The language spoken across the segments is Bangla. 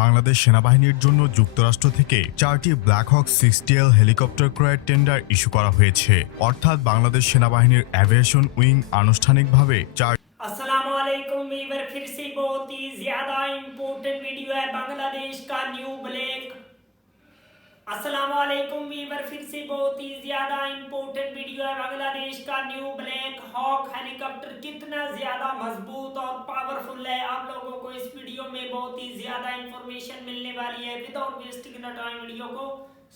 বাংলাদেশ সেনাবাহিনীর জন্য যুক্তরাষ্ট্র থেকে 4টি ব্ল্যাক হক 60L হেলিকপ্টার ক্রয়ের টেন্ডার ইস্যু করা হয়েছে। অর্থাৎ বাংলাদেশ সেনাবাহিনীর এভিয়েশন উইং আনুষ্ঠানিকভাবে अस्सलाम वालेकुम वीवर, फिर से बहुत ही ज्यादा इम्पोर्टेंट वीडियो है बांग्लादेश का न्यू ब्लैक। अस्सलाम वालेकुम वीवर, फिर से बहुत ही ज्यादा इम्पोर्टेंट वीडियो है बांग्लादेश का न्यू ब्लैक हॉक हेलीकॉप्टर कितना ज्यादा मजबूत और पावरफुल है। आप लोगों को इस वीडियो में बहुत ही ज्यादा इंफॉर्मेशन मिलने वाली है। विदाउट वेस्टिंग टाइम वीडियो को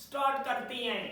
स्टार्ट करते हैं।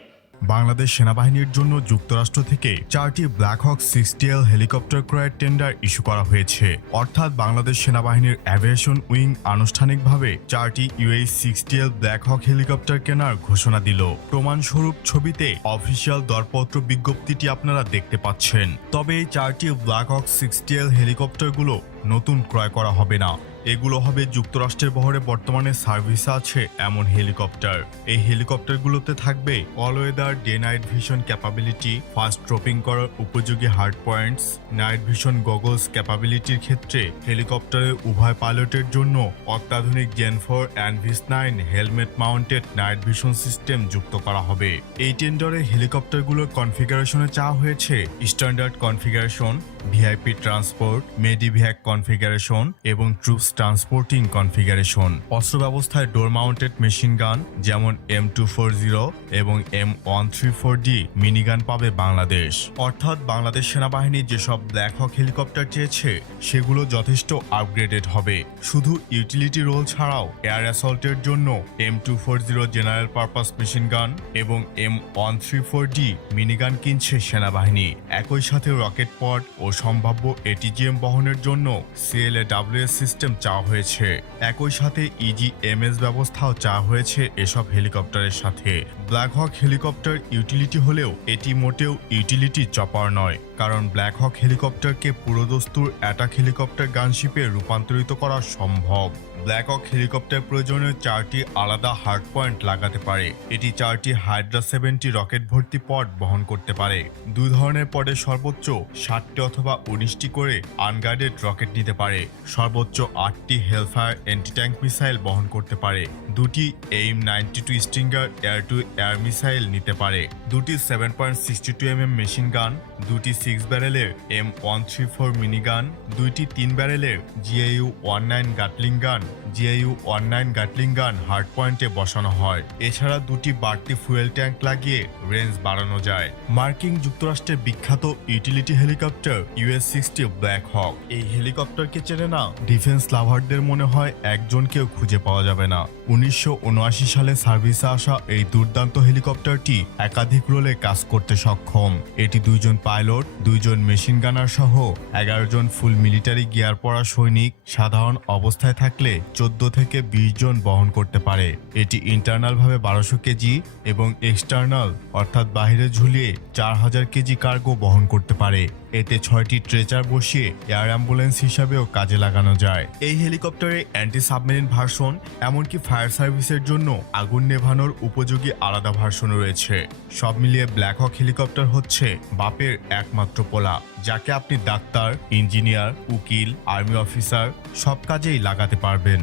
বাংলাদেশ সেনাবাহিনীর জন্য যুক্তরাষ্ট্র থেকে 4টি ব্ল্যাক হক 60L হেলিকপ্টার ক্রয়ের টেন্ডার ইস্যু করা হয়েছে। অর্থাৎ বাংলাদেশ সেনাবাহিনীর এভিয়েশন উইং আনুষ্ঠানিকভাবে 4টি UH 60L ব্ল্যাক হক হেলিকপ্টার কেনার ঘোষণা দিল। প্রমাণস্বরূপ ছবিতে অফিসিয়াল দরপত্র বিজ্ঞপ্তিটি আপনারা দেখতে পাচ্ছেন। তবে এই 4টি ব্ল্যাক হক 60L হেলিকপ্টারগুলো নতুন ক্রয় করা হবে না। এগুলো হবে যুক্তরাষ্ট্রের বহরে বর্তমানে সার্ভিসে আছে এমন হেলিকপ্টার। এই হেলিকপ্টারগুলোতে থাকবে all weather day night vision capability, fast dropping করার উপযোগী hard points, night vision goggles ক্যাপাবিলিটির ক্ষেত্রে হেলিকপ্টারের উভয় পাইলটের জন্য অত্যাধুনিক জেন 4 অ্যান্ড ভিস 9 helmet mounted night vision system যুক্ত করা হবে। এই টেন্ডারে হেলিকপ্টারগুলোর কনফিগারেশনে চাওয়া হয়েছে standard configuration, VIP transport, medevac configuration এবং ট্রুপস ট্রান্সপোর্টিং কনফিগারেশন। অস্ত্র ব্যবস্থায় ডোর মাউন্টেড মেশিন গান যেমন M240 এবং M134D মিনিগান পাবে বাংলাদেশ। অর্থাৎ বাংলাদেশ সেনাবাহিনী যেসব ব্ল্যাক হক হেলিকপ্টার চেয়েছে সেগুলো যথেষ্ট আপগ্রেডেড হবে। শুধু ইউটিলিটি রোল ছাড়াও এয়ার অ্যাসল্টের জন্য M240 general purpose machine gun এবং M134D মিনিগান কিনছে সেনাবাহিনী। একই সাথে রকেট পড ও সম্ভাব্য ATGM বহনের জন্য CLAWS সিস্টেম চাওয়া হয়েছে। একই সাথে EGMS ব্যবস্থাও চাওয়া হয়েছে এসব হেলিকপ্টারের সাথে। ব্ল্যাক হক হেলিকপ্টার ইউটিলিটি হলেও এটি মোটেও ইউটিলিটি চপার নয়, কারণ ব্ল্যাক হক হেলিকপ্টারকে পুরোদস্তুর অ্যাটাক হেলিকপ্টার গানশিপে রূপান্তরিত করা সম্ভব। ব্ল্যাক হক হেলিকপ্টার প্রয়োজনে 4টি আলাদা হার্ড পয়েন্ট লাগাতে পারে। এটি 4টি হাইড্রা 70 রকেট ভর্তি পড বহন করতে পারে। দুই ধরনের পডে সর্বোচ্চ 60টি অথবা 19টি করে আনগাইডেড রকেট নিতে পারে। সর্বোচ্চ 8টি হেলফায়ার অ্যান্টি ট্যাঙ্ক মিসাইল বহন করতে পারে। দুটি AIM-92 Stinger air two air missile নিতে পারে। দুটি 7.62 mm মেশিন গান, দুটি 6 ব্যারেলের M134 মিনিগান, দুইটি 3 ব্যারেলের GAU-19 গাটলিং গান, GAU-19 গাটলিং গান হার্ড পয়েন্টে বসানো হয়। এছাড়া দুটি বাড়তি ফুয়েল ট্যাঙ্ক লাগিয়ে রেঞ্জ বাড়ানো যায়। মার্কিন যুক্তরাষ্ট্রের বিখ্যাত ইউটিলিটি হেলিকপ্টার US-60 ব্ল্যাক হক। এই হেলিকপ্টারকে চেনে না ডিফেন্স লাভারদের মনে হয় একজনকেও খুঁজে পাওয়া যাবে না। 1979 সালে সার্ভিসে আসা এই দুর্দান্ত হেলিকপ্টারটি একাধিক রোলে কাজ করতে সক্ষম। এটি 2 জন পাইলট, 2 জন মেশিন গানার সহ 11 জন ফুল মিলিটারি গিয়ার পরা সৈনিক সাধারণ অবস্থায় থাকলে 14 থেকে 20 জন বহন করতে পারে। এটি ইন্টারনাল ভাবে 1200 কেজি এবং এক্সটার্নাল অর্থাৎ বাহিরে ঝুলিয়ে 4000 কেজি কার্গো বহন করতে পারে। এতে 6টি ট্রেচার বসিয়ে এয়ার অ্যাম্বুলেন্স হিসাবেও কাজে লাগানো যায়। এই হেলিকপ্টারে অ্যান্টি সাবমেরিন ভার্সন, এমনকি ফায়ার সার্ভিসের জন্য আগুন নেভানোর উপযোগী আলাদা ভার্সন রয়েছে। সব মিলিয়ে ব্ল্যাক হক হেলিকপ্টার হচ্ছে বাপের একমাত্র পোলা, যাকে আপনি ডাক্তার, ইঞ্জিনিয়ার, উকিল, আর্মি অফিসার সব কাজেই লাগাতে পারবেন।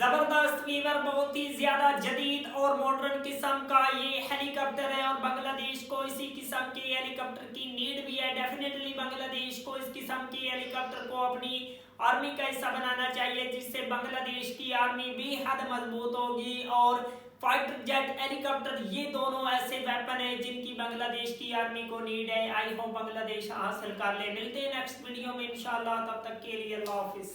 जबरदस्त वीवर, बहुत ही ज्यादा जदीद और मॉडर्न किस्म का ये हेलीकॉप्टर है और बांग्लादेश को इसी किस्म के हेलीकॉप्टर की नीड भी है। डेफिनेटली बांग्लादेश को इस किस्म के हेलीकॉप्टर को अपनी आर्मी का हिस्सा बनाना चाहिए, जिससे बांग्लादेश की आर्मी बेहद मजबूत होगी। और फाइटर जेट, हेलीकॉप्टर, ये दोनों ऐसे वेपन है जिनकी बांग्लादेश की आर्मी को नीड है। आई होप बांग्लादेश हासिल कर ले। मिलते हैं नेक्स्ट वीडियो में इंशाल्लाह, तब तक के लिए अल्लाह हाफिज।